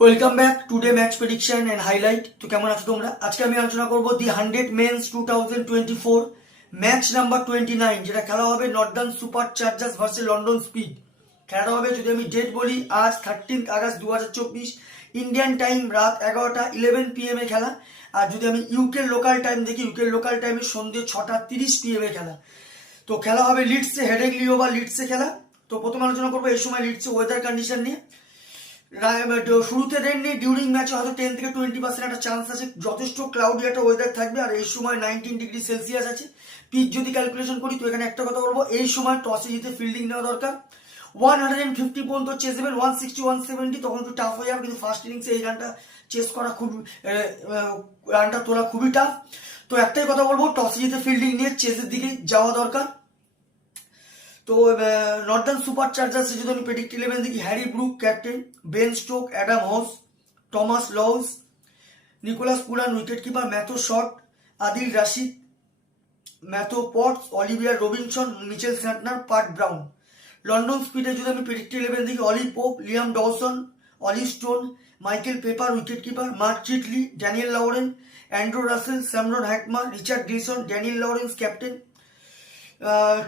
Welcome back today match prediction and highlight. তো কেমন আছো তোমরা? আজকে আমি আলোচনা করব দি 100 মেন্স 2024 ম্যাচ নাম্বার 29, যেটা খেলা হবে Northern Super chargers versus London speed. খেলাটা হবে, যদি আমি ডেট বলি, আজ 13 আগস্ট 2024 ইন্ডিয়ান টাইম রাত 11টা 11 PM এ খেলা। আর যদি আমি ইউকে লোকাল টাইম দেখি, ইউকে লোকাল টাইমে সন্ধ্যে 6টা 30 PM এ খেলা। তো খেলা হবে লিডসে, হেডেগলি ওভার লিডসে খেলা। তো প্রথম আলোচনা করবো এই সময় লিডসে ওয়েদার কন্ডিশন নিয়ে। শুরুতে রেন নেই, ডিউরিং ম্যাচে হয়তো 10 থেকে 20% একটা চান্স আছে। যথেষ্ট ক্লাউডি একটা ওয়েদার থাকবে, আর এই সময় 19 ডিগ্রি সেলসিয়াস আছে। পিচ যদি ক্যালকুলেশন করি, তো এখানে একটা কথা বলবো, এই সময় টসে জিতে ফিল্ডিং নেওয়া দরকার। 150 পর্যন্ত চেস দেবেন, 160 170 তখন একটু টাফ হয়ে যাবে, কিন্তু ফার্স্ট ইনিংসে এই রানটা চেস করা রানটা তোলা খুবই টাফ। তো একটাই কথা বলবো, টসে জিতে ফিল্ডিং নিয়ে চেসের দিকে যাওয়া দরকার। তো নর্দার্ন সুপার চার্জার্সে যদি আমি প্রেডিক্ট 11 দেখি, Harry Brook captain, Ben Stoke, Adam Hose, Thomas Lowes, Nicholas Pooran wicket keeper, Matthew Short, Adil Rashid, Matthew Potts, Oliver Robinson, Mitchell Santner, Pat Brown. London স্পিডে যদি আমি প্রেডিক্ট 11 দেখি, Ollie pope, Liam Dawson, Ollie Stone, Michael Pepper wicket keeper, Mark Chitley, Daniel Lawrence, Andrew Russell, Shimron Hetmyer, Richard Gleeson, Daniel Lawrence captain,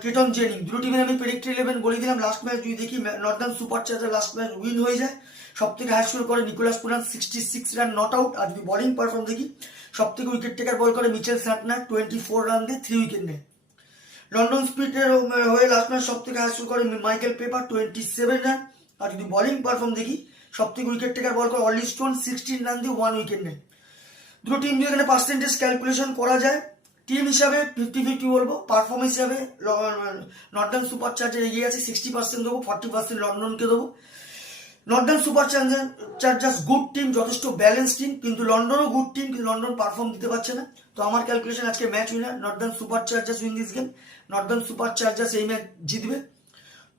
Keaton Jennings. দুটো টিমের আমি predict 11 বলে দিলাম। Last match যদি দেখি, Northern Super charger last match win হয়ে যায়। সব থেকে হাই স্কোর করে Nicholas Pooran 66 run not out. আর যদি বোলিং পারফর্ম দেখি, সব থেকে উইকেট টেকার বল করে মিচেল স্যান্টনার 24 রান দিয়ে 3 উইকেট নেয়। লন্ডন স্পিডের হয়ে লাস্ট ম্যাচ সব থেকে হাই স্কোর করে মাইকেল পেপার 27 রান। আর যদি বোলিং পারফর্ম দেখি, সব থেকে উইকেট টেকার বল করে অলি স্টোন 16 রান দিয়ে 1 উইকেট নেয়। দুটো টিম যদি এখানে পার্সেন্টেজ ক্যালকুলেশন করা যায়, টিম হিসাবে 50-50 বলবো, পারফরমেন্স হিসাবে নর্দার্ন সুপার চার্জার এগিয়ে আছে, 60% দেবো, 40% লন্ডনকে দেবো। Northern Super Chargers good team, যথেষ্ট ব্যালেন্স টিম, কিন্তু লন্ডনও গুড টিম, কিন্তু লন্ডন পারফর্ম দিতে পারছে না। তো আমার ক্যালকুলেশন আজকে match winner Northern Super Chargers win this game. Northern Super Chargers এই ম্যাচ জিতবে।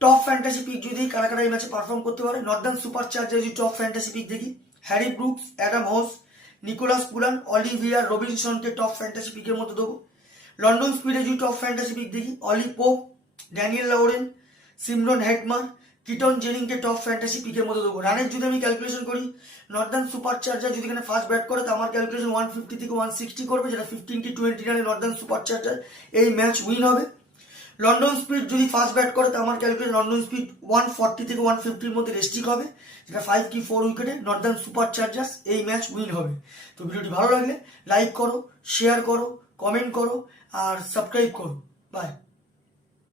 টপ ফ্যান্টাসি পিক যদি কারা কারা এই ম্যাচে পারফর্ম করতে পারে, নর্দার্ন সুপার চার্জার যদি টপ ফ্যান্টাসি পিক দেখি, Harry Brooks, Adam Hose, Nicholas Pooran, অলিভিয়ার রবিনসনকে টপ ফ্যান্টাসি পিকের মধ্যে দেবো। লন্ডন স্পিডে যদি টপ ফ্যান্টাসি পিক দেখি, Ollie Pope, Daniel Lawrence, Shimron Hetmyer, Keaton জেনিংকে টপ ফ্যান্টাসি পিকের মধ্যে দেবো। রানের যদি আমি ক্যালকুলেশন করি, নর্দার্ন সুপার চার্জার যদি এখানে ফার্স্ট ব্যাট করে, তো আমার ক্যালকুলেশন 150 থেকে 160 করবে, যেটা 15-20 রানে নর্দার্ন সুপার চার্জার এই ম্যাচ উইন হবে। লন্ডন স্পিড যদি ফার্স্ট ব্যাট করে, তো আমার ক্যালকুলেশন লন্ডন স্পিড 140 থেকে 150-র মধ্যে রেস্টিক হবে, যেটা 5 কি 4 উইকেটে নর্দার্ন সুপার চার্জার্স এই ম্যাচ উইন হবে। তো ভিডিওটি ভালো লাগলে লাইক করো, শেয়ার করো, কমেন্ট করো আর সাবস্ক্রাইব করো। বাই।